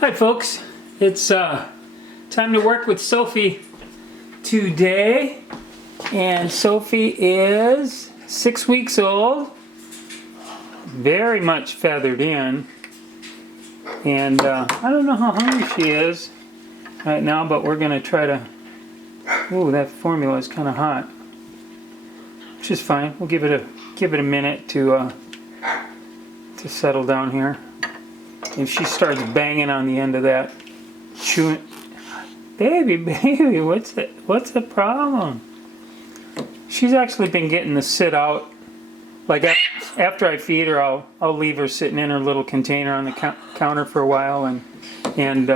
Hi folks, it's time to work with Sophie today, and Sophie is 6 weeks old, very much feathered in, and I don't know how hungry she is right now, but we're gonna try to. Ooh, that formula is kind of hot, which is fine. We'll give it a minute to settle down here. If she starts banging on the end of that, chewing, baby, what's the problem? She's actually been getting to sit out. Like after I feed her, I'll leave her sitting in her little container on the counter for a while, and kind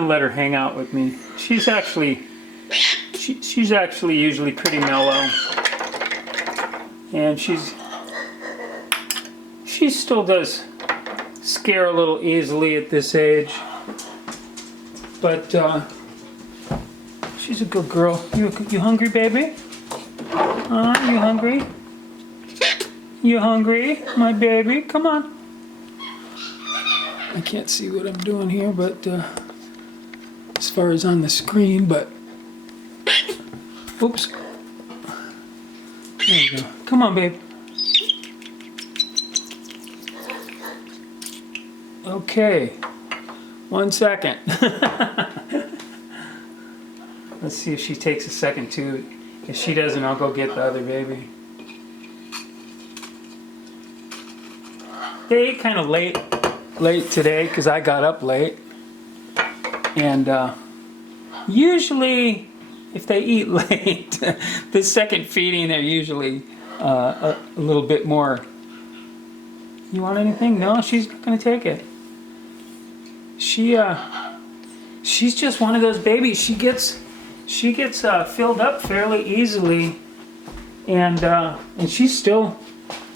of let her hang out with me. She's actually usually pretty mellow, and she still does scare a little easily at this age, but she's a good girl. You hungry, baby? You hungry? You hungry, my baby? Come on. I can't see what I'm doing here, but as far as on the screen, but oops. There you go. Come on, babe. Okay, 1 second. Let's see if she takes a second too. If she doesn't, I'll go get the other baby. They ate kind of late today because I got up late. And usually, if they eat late, the second feeding, they're usually a little bit more. You want anything? No, she's not going to take it. She's just one of those babies. She gets filled up fairly easily, and she still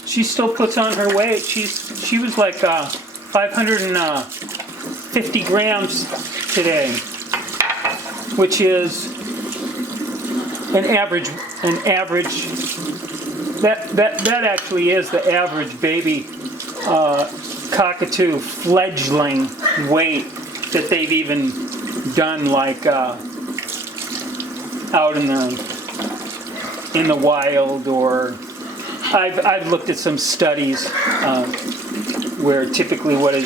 puts on her weight. She was like 550 grams today, which is an average. That actually is the average baby cockatoo fledgling weight that they've even done, like out in the wild, or I've looked at some studies where typically where they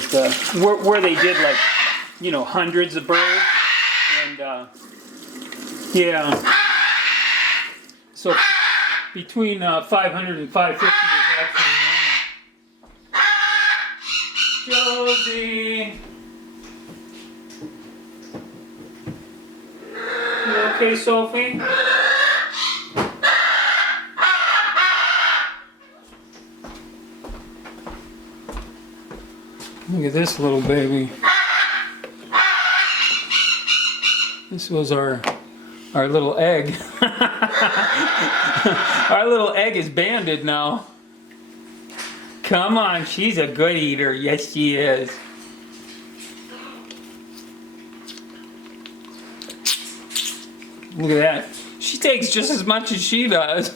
did, like, hundreds of birds, and yeah, so between 500 and 550 is actually normal. Josie, you okay, Sophie? Look at this little baby. This was our little egg. Our little egg is banded now. Come on, she's a good eater. Yes, she is. Look at that. She takes just as much as she does.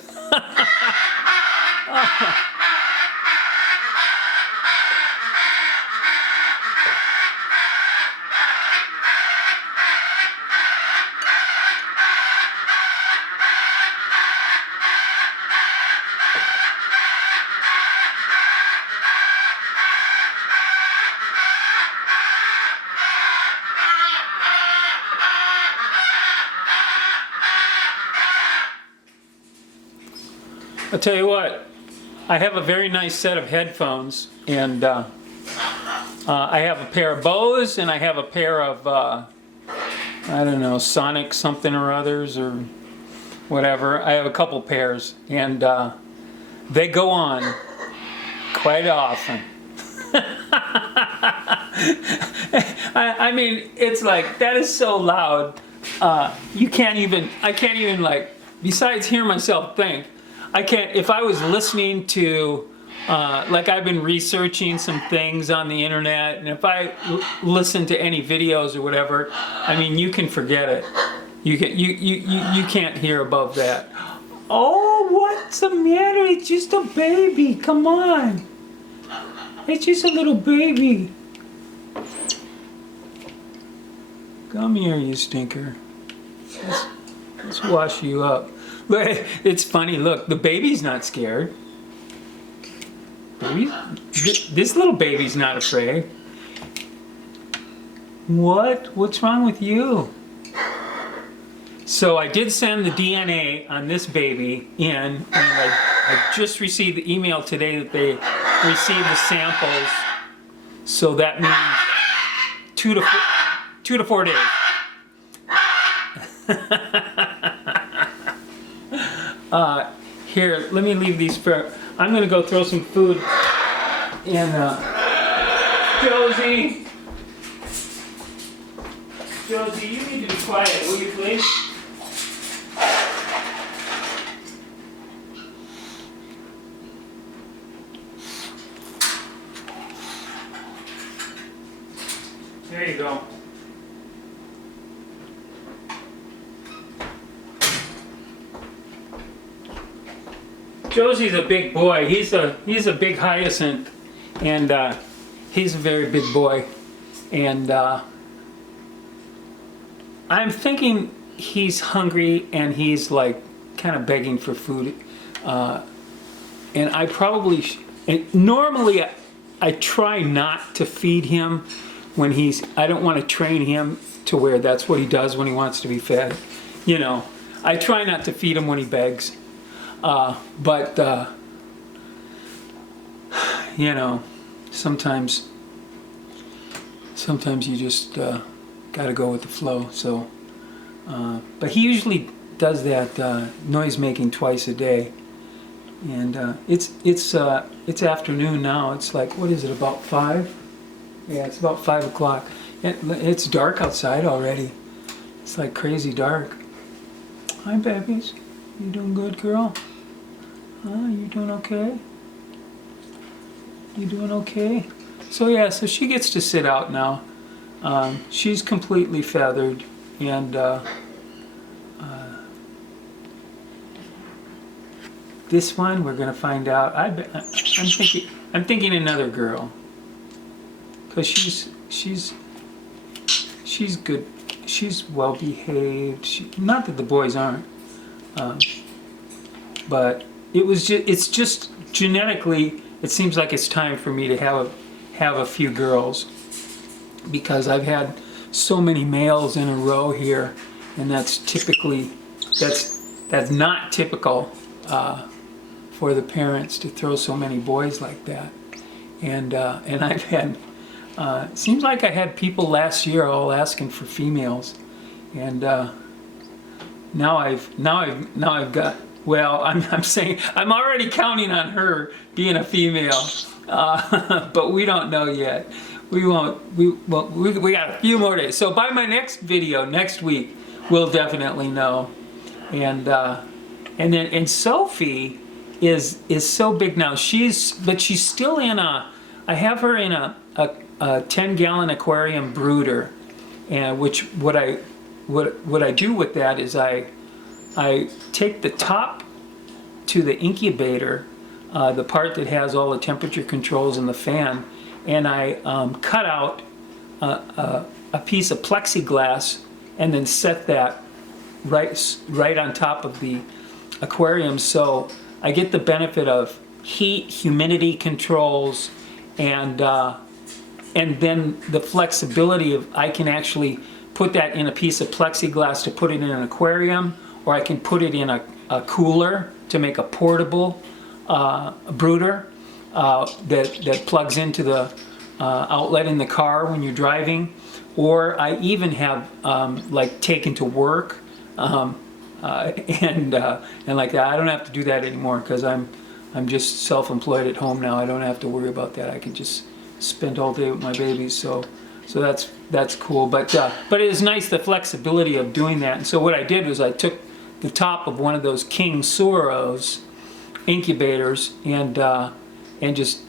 I'll tell you what, I have a very nice set of headphones, and I have a pair of Bose, and I have a pair of, I don't know, Sonic something or others, or whatever. I have a couple pairs, and they go on quite often. I mean, it's like, that is so loud, I can't even, like, besides hear myself think, I can't, if I was listening to, like, I've been researching some things on the internet, and if I listen to any videos or whatever, I mean, you can forget it. You can't hear above that. Oh, what's the matter? It's just a baby. Come on. It's just a little baby. Come here, you stinker. Let's wash you up. But it's funny, look, the baby's not scared. This little baby's not afraid. What? What's wrong with you? So I did send the DNA on this baby in, and I just received the email today that they received the samples. So that means 2 to 4 days. Here, let me leave these for. I'm gonna go throw some food in. Josie, you need to be quiet, will you please? There you go. Josie's a big boy. He's a big hyacinth, and he's a very big boy. And I'm thinking he's hungry and he's like kind of begging for food. And I probably normally I try not to feed him when I don't want to train him to where that's what he does when he wants to be fed. You know, I try not to feed him when he begs. But you know, sometimes you just gotta go with the flow. So, but he usually does that noise making twice a day, and it's afternoon now. It's like, what is it, about 5? Yeah, it's about 5 o'clock. It's dark outside already. It's like crazy dark. Hi, babies. You doing good, girl? You doing okay? You doing okay? So yeah, so she gets to sit out now. She's completely feathered, and this one we're gonna find out. I'm thinking another girl, because she's good. She's well behaved. Not that the boys aren't, but it's just genetically. It seems like it's time for me to have a few girls, because I've had so many males in a row here, and that's not typical for the parents to throw so many boys like that. And I've had seems like I had people last year all asking for females, and now I've got. Well, I'm saying I'm already counting on her being a female, but we don't know yet. We won't. We got a few more days. So by my next video next week, we'll definitely know. And Sophie is so big now. But she's still in a. I have her in a 10-gallon aquarium brooder, and what I do with that is I take the top to the incubator, the part that has all the temperature controls and the fan, and I cut out a piece of plexiglass and then set that right on top of the aquarium, so I get the benefit of heat, humidity controls, and then the flexibility of I can actually put that in a piece of plexiglass to put it in an aquarium, or I can put it in a cooler to make a portable brooder that plugs into the outlet in the car when you're driving. Or I even have like taken to work and like that. I don't have to do that anymore because I'm just self-employed at home now. I don't have to worry about that. I can just spend all day with my babies. So that's cool. But it is nice, the flexibility of doing that. And so what I did was I took the top of one of those King Soros incubators and just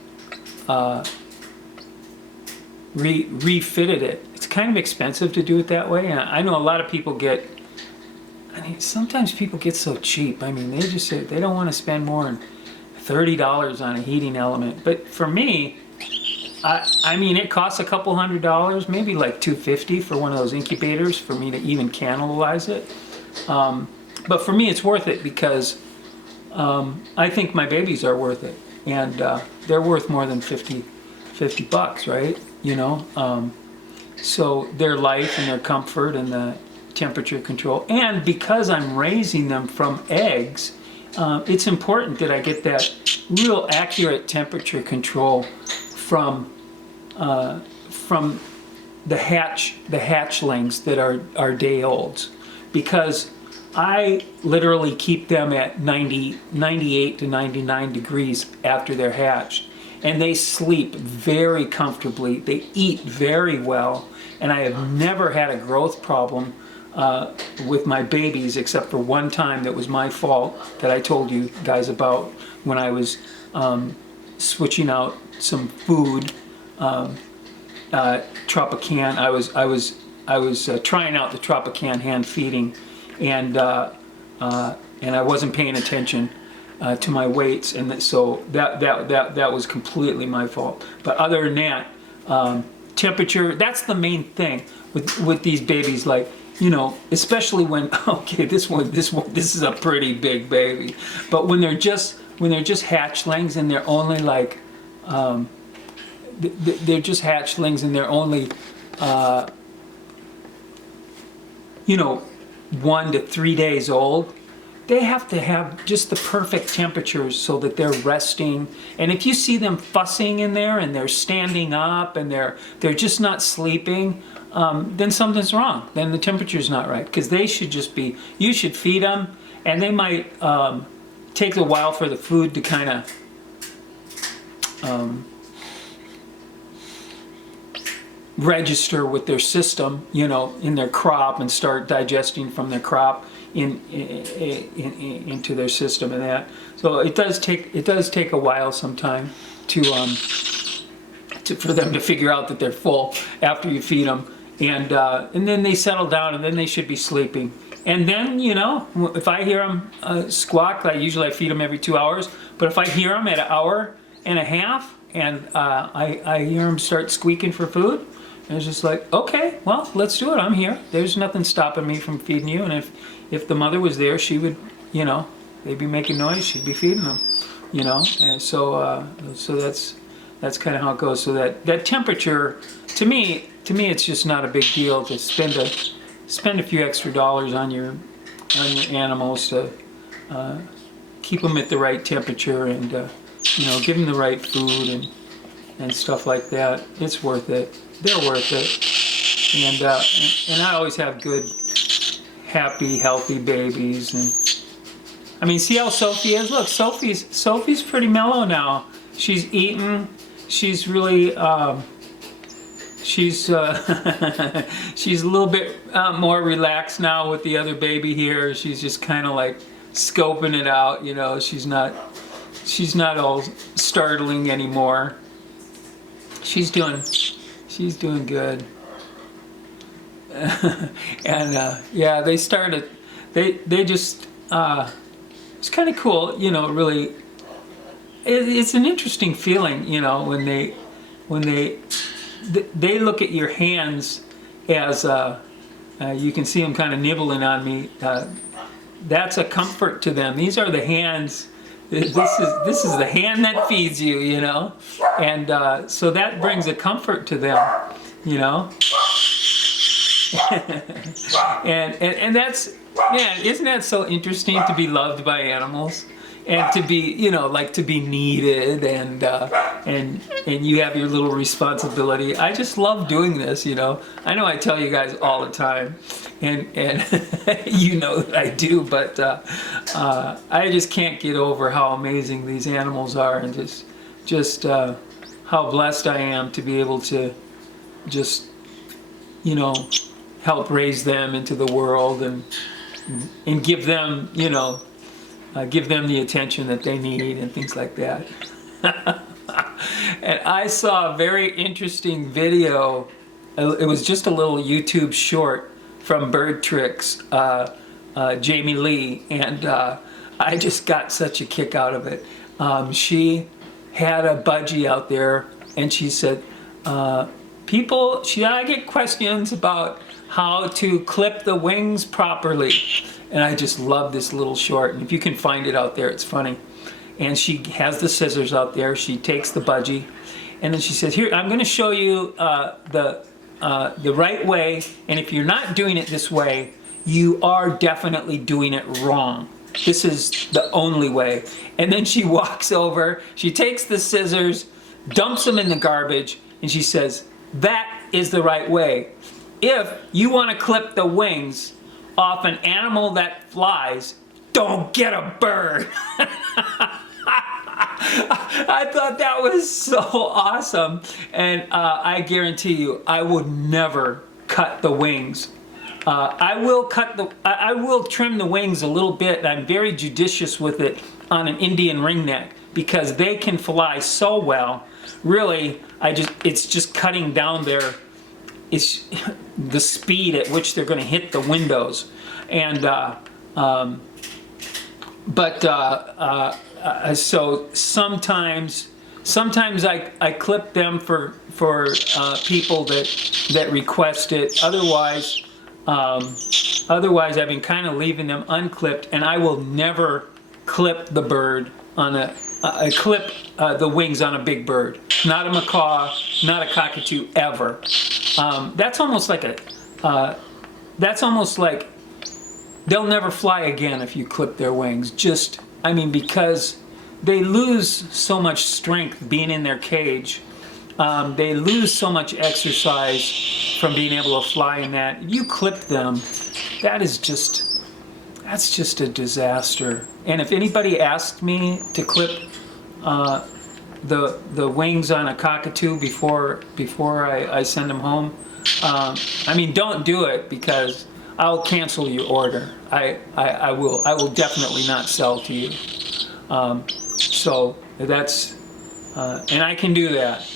refitted it. It's kind of expensive to do it that way. And I know a lot of people sometimes people get so cheap. I mean, they just say they don't want to spend more than $30 on a heating element. But for me, I mean, it costs a couple $100, maybe like $250 for one of those incubators for me to even cannibalize it. But for me, it's worth it because I think my babies are worth it, and they're worth more than $50, right? You know, so their life and their comfort and the temperature control, and because I'm raising them from eggs, it's important that I get that real accurate temperature control from the hatchlings that are day olds, because I literally keep them at 98 to 99 degrees after they're hatched, and they sleep very comfortably. They eat very well, and I have never had a growth problem with my babies, except for one time that was my fault that I told you guys about when I was switching out some food. Tropican. I was trying out the Tropican hand feeding, and I wasn't paying attention to my weights, and so that was completely my fault. But other than that, temperature, that's the main thing with these babies. Like, you know, especially when, okay, this is a pretty big baby, but when they're just hatchlings and they're only like they're just hatchlings and they're only you know, 1 to 3 days old, they have to have just the perfect temperatures so that they're resting. And if you see them fussing in there and they're standing up and they're just not sleeping, then something's wrong. Then the temperature's not right, because they should just be, you should feed them, and they might take a while for the food to kind of register with their system, you know, in their crop, and start digesting from their crop into their system and that. So it does take a while sometime for them to figure out that they're full after you feed them, and then they settle down, and then they should be sleeping. And then, you know, if I hear them squawk, I feed them every 2 hours, but if I hear them at an hour and a half and I hear them start squeaking for food, and it's just like, okay, well, let's do it. I'm here. There's nothing stopping me from feeding you. And if the mother was there, she would, you know, they'd be making noise. She'd be feeding them, you know. And so that's kind of how it goes. So that temperature, to me, it's just not a big deal to spend a few extra dollars on your animals to keep them at the right temperature, and you know, give them the right food and stuff like that. It's worth it. They're worth it, and I always have good, happy, healthy babies. And I mean, see how Sophie is? Look, Sophie's pretty mellow now. She's eating. She's really she's she's a little bit more relaxed now with the other baby here. She's just kind of like scoping it out, you know. She's not all startling anymore. She's doing good. And yeah, they just it's kind of cool, you know. Really, it's an interesting feeling, you know, when they look at your hands as you can see them kind of nibbling on me. That's a comfort to them. These are the hands. This is the hand that feeds you, you know, and so that brings a comfort to them, you know. and that's, man, isn't that so interesting, to be loved by animals, and to be, you know, like to be needed, and you have your little responsibility. I just love doing this, you know. I know I tell you guys all the time, and you know that I do, but I just can't get over how amazing these animals are, and just how blessed I am to be able to just, you know, help raise them into the world, and give them, you know, give them the attention that they need and things like that. And I saw a very interesting video. It was just a little YouTube short from Bird Tricks, Jamie Lee, and I just got such a kick out of it. She had a budgie out there, and she said, I get questions about how to clip the wings properly. And I just love this little short. And if you can find it out there, it's funny. And she has the scissors out there. She takes the budgie. And then she says, here, I'm going to show you the right way. And if you're not doing it this way, you are definitely doing it wrong. This is the only way. And then she walks over, she takes the scissors, dumps them in the garbage, and she says, that is the right way. If you want to clip the wings off an animal that flies, don't get a bird. I thought that was so awesome. And I guarantee you, I would never cut the wings. I will trim the wings a little bit. I'm very judicious with it on an Indian ringneck because they can fly so well. Really, it's just cutting down the speed at which they're going to hit the windows. And so sometimes I clip them for people that request it. Otherwise I've been kind of leaving them unclipped, and I will never clip the bird on the wings on a big bird. Not a macaw, not a cockatoo, ever. That's almost like they'll never fly again if you clip their wings. Because they lose so much strength being in their cage. They lose so much exercise from being able to fly in that. You clip them, that's just a disaster. And if anybody asked me to clip the wings on a cockatoo before I send them home, don't do it, because I'll cancel your order. I will definitely not sell to you. So that's and I can do that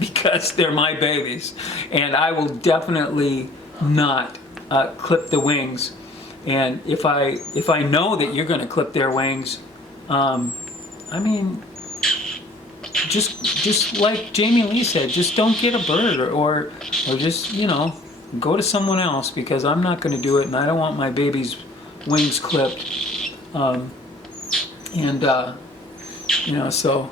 because they're my babies, and I will definitely not clip the wings. And if I know that you're going to clip their wings, just like Jamie Lee said, just don't get a bird, or just go to someone else, because I'm not going to do it, and I don't want my baby's wings clipped. So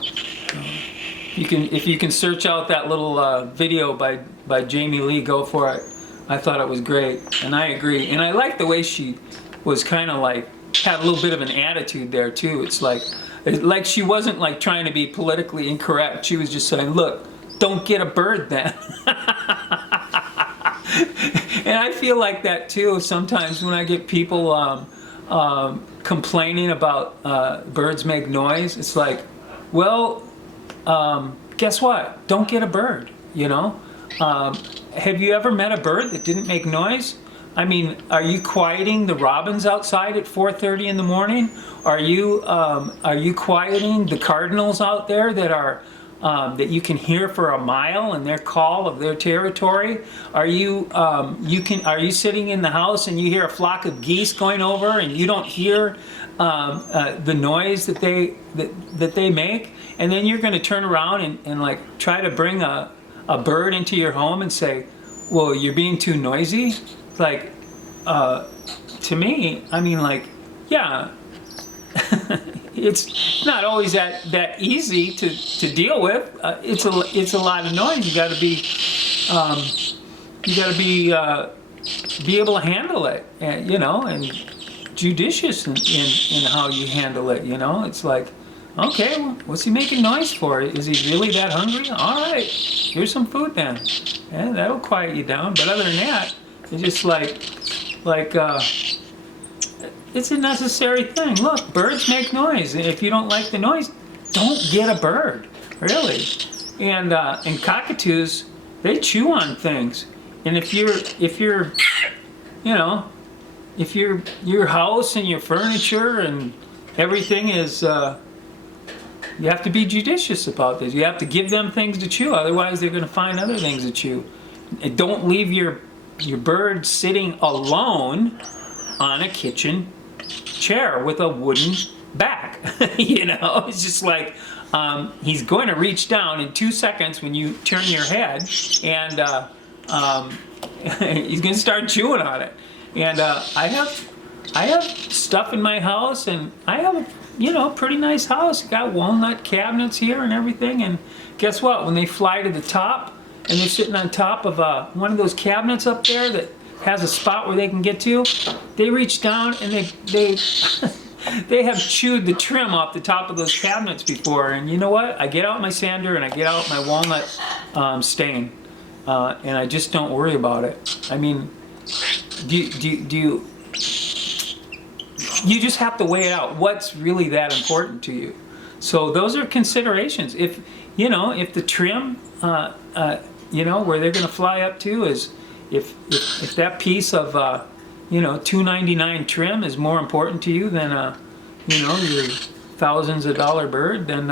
if you can search out that little video by Jamie Lee, go for it. I thought it was great, and I agree. And I like the way she was kind of had a little bit of an attitude there too. It's like she wasn't trying to be politically incorrect. She was just saying, look, don't get a bird then. And I feel like that too sometimes when I get people complaining about birds make noise. It's like, well, guess what? Don't get a bird, Have you ever met a bird that didn't make noise? Are you quieting the robins outside at 4:30 in the morning? Are you quieting the cardinals out there that you can hear for a mile in their call of their territory? Are you sitting in the house and you hear a flock of geese going over and you don't hear the noise that they make? And then you're going to turn around and try to bring a bird into your home and say, well, you're being too noisy? To me, yeah. It's not always that easy to deal with. It's a lot of noise. You got to be able to handle it, and judicious in how you handle it. It's like, okay, well, what's he making noise for? Is he really that hungry? All right, here's some food then. Yeah, that'll quiet you down. But other than that, it's just it's a necessary thing. Look, birds make noise. If you don't like the noise, don't get a bird, really. And cockatoos, they chew on things. And if your house and your furniture and everything is, you have to be judicious about this. You have to give them things to chew. Otherwise, they're going to find other things to chew. And don't leave your bird sitting alone on a kitchen chair with a wooden back. It's just he's going to reach down in 2 seconds when you turn your head, and he's going to start chewing on it. And I have stuff in my house, and I have a pretty nice house. Got walnut cabinets here and everything. And guess what? When they fly to the top and they're sitting on top of one of those cabinets up there that has a spot where they can get to, they reach down and they they have chewed the trim off the top of those cabinets before. And you know what? I get out my sander and I get out my walnut stain, and I just don't worry about it. I mean, do you? You just have to weigh it out. What's really that important to you? So those are considerations. If the trim, where they're going to fly up to is, if that piece of, $2.99 trim is more important to you than, your thousands of dollar bird, then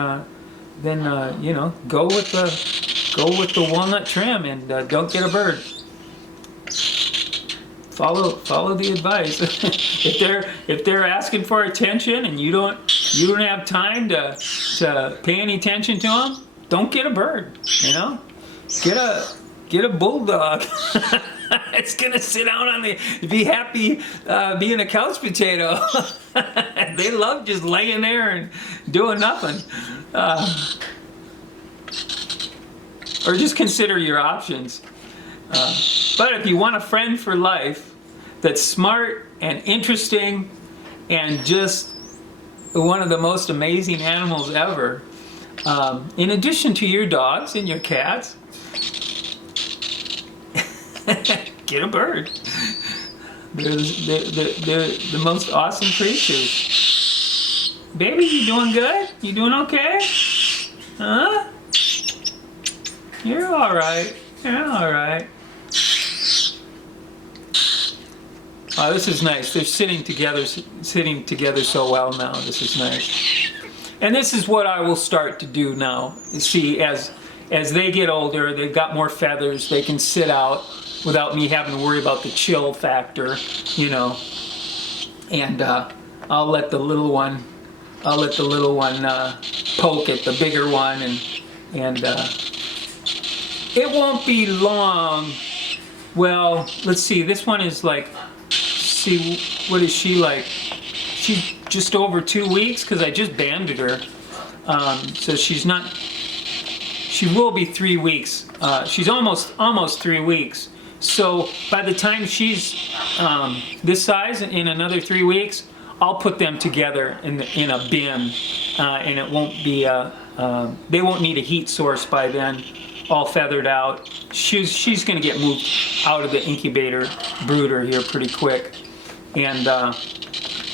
go with the walnut trim and don't get a bird. Follow the advice. if they're asking for attention and you don't have time to pay any attention to them, don't get a bird. Get a bulldog. It's gonna sit down be happy being a couch potato. They love just laying there and doing nothing. Or just consider your options. But if you want a friend for life that's smart and interesting and just one of the most amazing animals ever, in addition to your dogs and your cats, get a bird. They're the most awesome creatures. Baby, you doing good? You doing okay? Huh? You're all right. You're all right. Oh, this is nice. They're sitting together so well now. This is nice. And this is what I will start to do now. See, as they get older, they've got more feathers. They can sit out without me having to worry about the chill factor, And I'll let the little one poke at the bigger one, and it won't be long. Well, let's see. This one is like. See, what is she like? She's just over 2 weeks because I just banded her. So she's not. She will be 3 weeks. She's almost 3 weeks. So by the time she's this size, in another 3 weeks, I'll put them together in a bin, and it won't be. They won't need a heat source by then. All feathered out. She's going to get moved out of the incubator brooder here pretty quick. And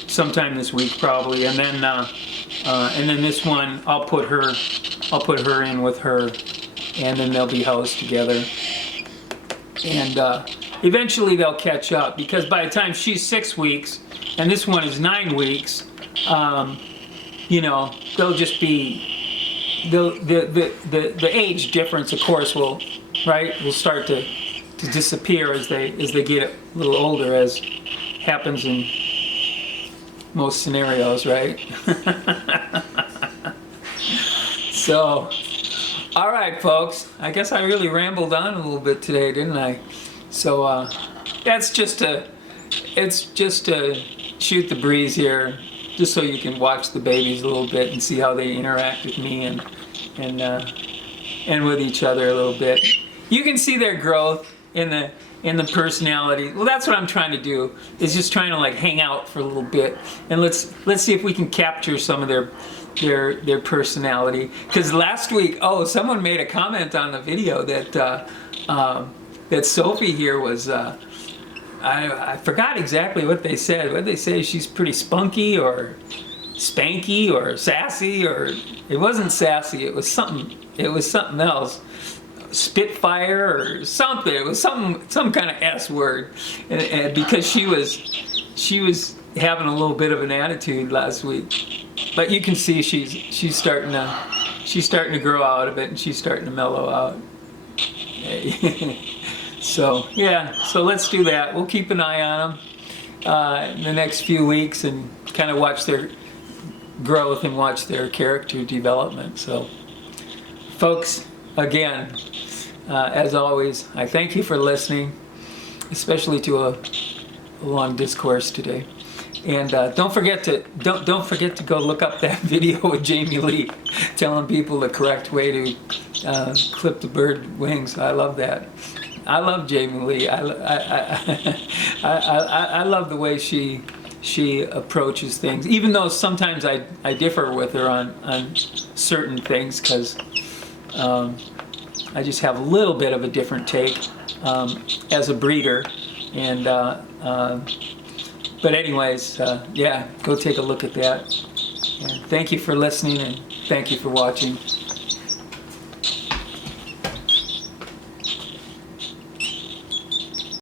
sometime this week probably, and then this one I'll put her in with her, and then they'll be housed together, and eventually they'll catch up, because by the time she's 6 weeks and this one is 9 weeks, they'll just be the age difference, of course, will start to disappear as they get a little older, as happens in most scenarios, right? So, all right, folks. I guess I really rambled on a little bit today, didn't I? So it's just to shoot the breeze here, just so you can watch the babies a little bit and see how they interact with me and with each other a little bit. You can see their growth in the personality. Well, that's what I'm trying to do, is just trying to hang out for a little bit, and let's see if we can capture some of their personality. Because last week, someone made a comment on the video that Sophie here was, I forgot exactly what they said. What did they say? She's pretty spunky or spanky or sassy, or it wasn't sassy. It was something else. Spitfire or something. It was some kind of S word, and because she was having a little bit of an attitude last week. But you can see she's starting to grow out of it, and she's starting to mellow out. So let's do that. We'll keep an eye on them in the next few weeks and kind of watch growth and watch their character development. So, folks, again, as always, I thank you for listening, especially to a long discourse today. And don't forget to go look up that video with Jamie Lee telling people the correct way to clip the bird wings. I love that. I love Jamie Lee. I love the way she approaches things, even though sometimes I differ with her on certain things, because I just have a little bit of a different take as a breeder. And but anyways, yeah, go take a look at that. And thank you for listening, and thank you for watching.